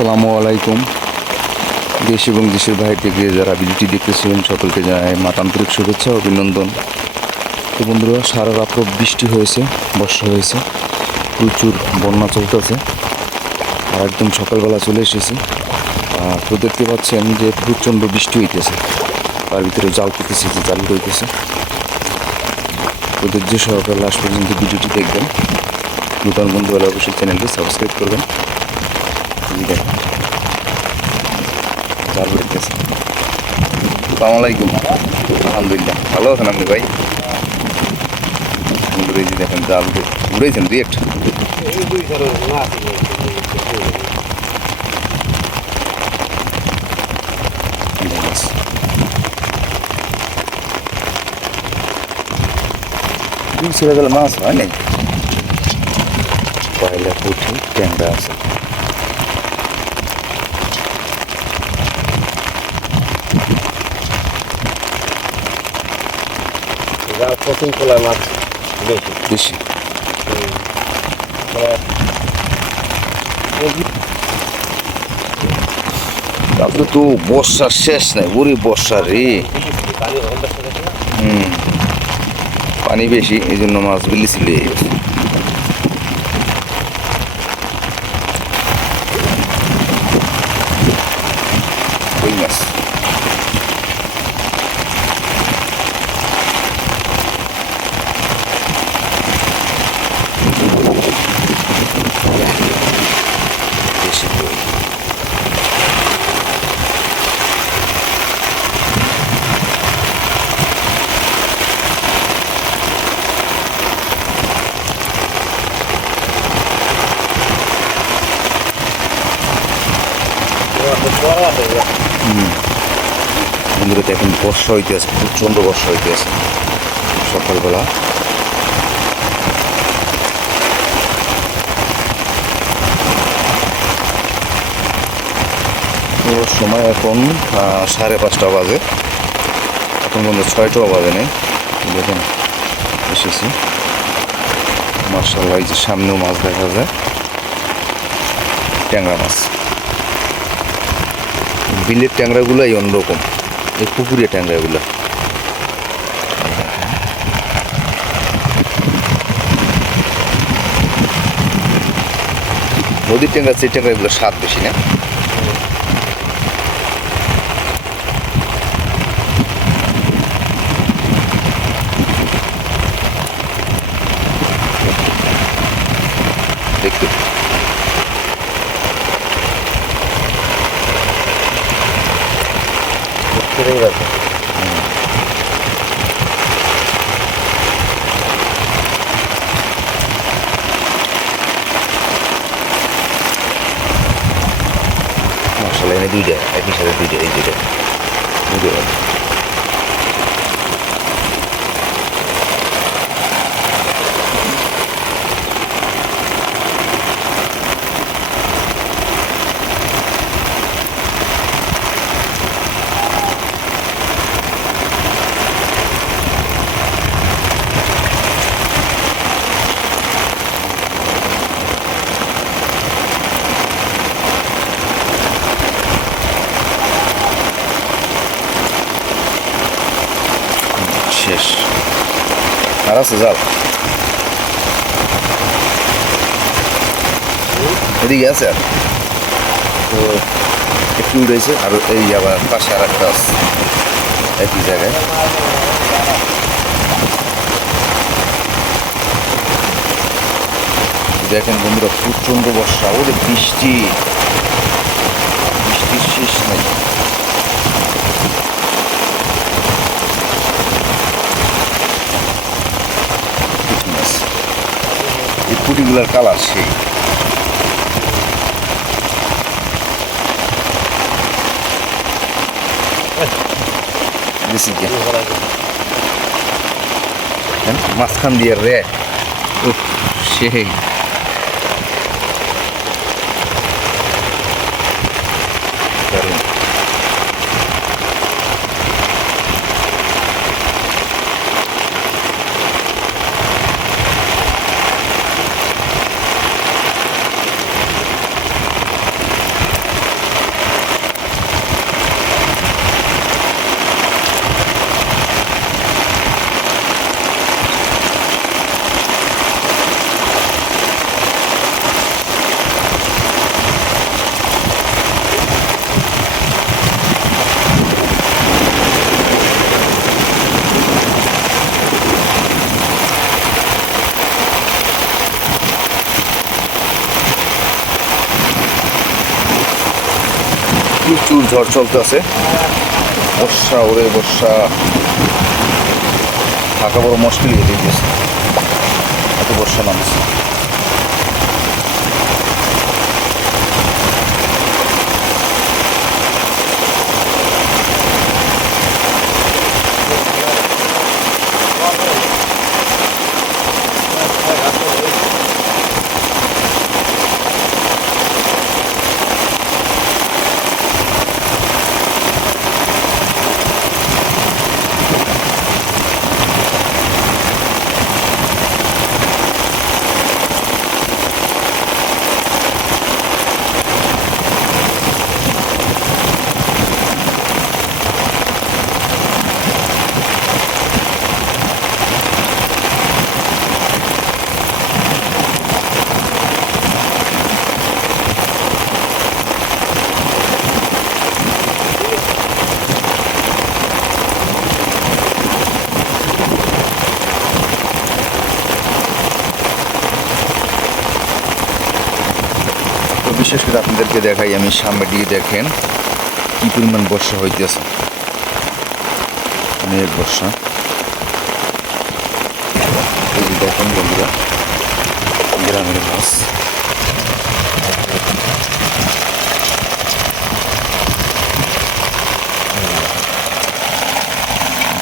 আসসালামু আলাইকুম। দেশ এবং দেশের বাইরে থেকে যারা ভিডিওটি দেখতেছেন, সকলকে জানাই মাতান্তরিক শুভেচ্ছা অভিনন্দন। তো বন্ধুরা, সারা রাত্র বৃষ্টি হয়েছে, বর্ষা হয়েছে, প্রচুর বন্যা চলতেছে। আর একদম সকালবেলা চলে এসেছি। তো দেখতে পাচ্ছেন যে প্রচণ্ড বৃষ্টি হইতেছে। তার ভিতরে জাল পেতেছে যে জাল হইতেছে তোদের যে সহকার লাস্ট পর্যন্ত ভিডিওটি দেখবেন, নতুন বন্ধু অবশ্যই চ্যানেলটি সাবস্ক্রাইব করবেন। এই দেখেন জাল হইতেছে আসসালামু আলাইকুম। আলহামদুলিল্লাহ। ভালো আছেন আপনি ভাই? যে দেখেন, জাল উড়েছেন দুই একটা। দুই ছেড়ে গেলে মাছ হয় নাই? পয়লা পুঁটি, ট্যাংরা আছে। প্রথম খোলা মাছ বেশি। বেশি। তারপরে তো বর্ষার শেষ নাই ওরে বর্ষা রে। হুম। পানি বেশি এই জন্য মাছ বিলি ছিলে গেছে কই মাছ বেশি কই বন্ধুরা দেখেন, বর্ষা হইতে আছে প্রচণ্ড বর্ষা হইতে আছে সকালবেলা সময় এখন সাড়ে পাঁচটা বাজে। এখন বন্ধু ছয়টাও বাজে নেই। দেখেন, এসেছি। মার্শাল্লাহ এই যে সামনেও মাছ দেখা যায়। ট্যাংরা মাছ। বিলের ট্যাংরাগুলোই অন্যরকম। এই পুকুরের ট্যাংরাগুলো নদীর ট্যাংরা সেই ট্যাংরাগুলো স্বাদ বেশি না দেখতে ছেড়ে গেছে। মশলা এনে দুইটা একই সাথে দুইটা এই দুইটা। দুটো শেষ আর আছে যাও এদিকে আছে আর তো একটু উড়েছে আর এই আবার পাশে আর একটা আছে একই জায়গায় দেখেন বন্ধুরা প্রচণ্ড বর্ষা ওদের বৃষ্টি বৃষ্টির শেষ নাই পুঁটি মাছ এই পুঁটিগুলার কালার সেই। মাঝখান দিয়ে রে সেই। দারুণ। প্রচুর ঝড় চলতেছে। বর্ষা ওরে বর্ষা। থাকা বড় মুশকিল হয়ে গেছে। এত বর্ষা নামছে। করে আপনাদেরকে দেখাই, আমি সামনে দিয়ে দেখেন কি পরিমাণ বর্ষা হইতেছে। অনেক বর্ষা। দেখেন বন্ধুরা, গ্রামের বাস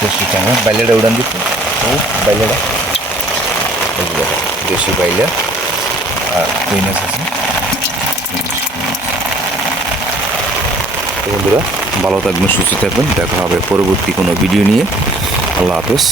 দেশি টাঙ্গা বাইলেটা উড়ান দিত বাইলেটা দেশি বাইলা। আর কই মাছ আছে। বন্ধুরা ভালো থাকবেন সুস্থ থাকবেন। দেখা হবে পরবর্তী কোনো ভিডিও নিয়ে। আল্লাহ হাফেজ।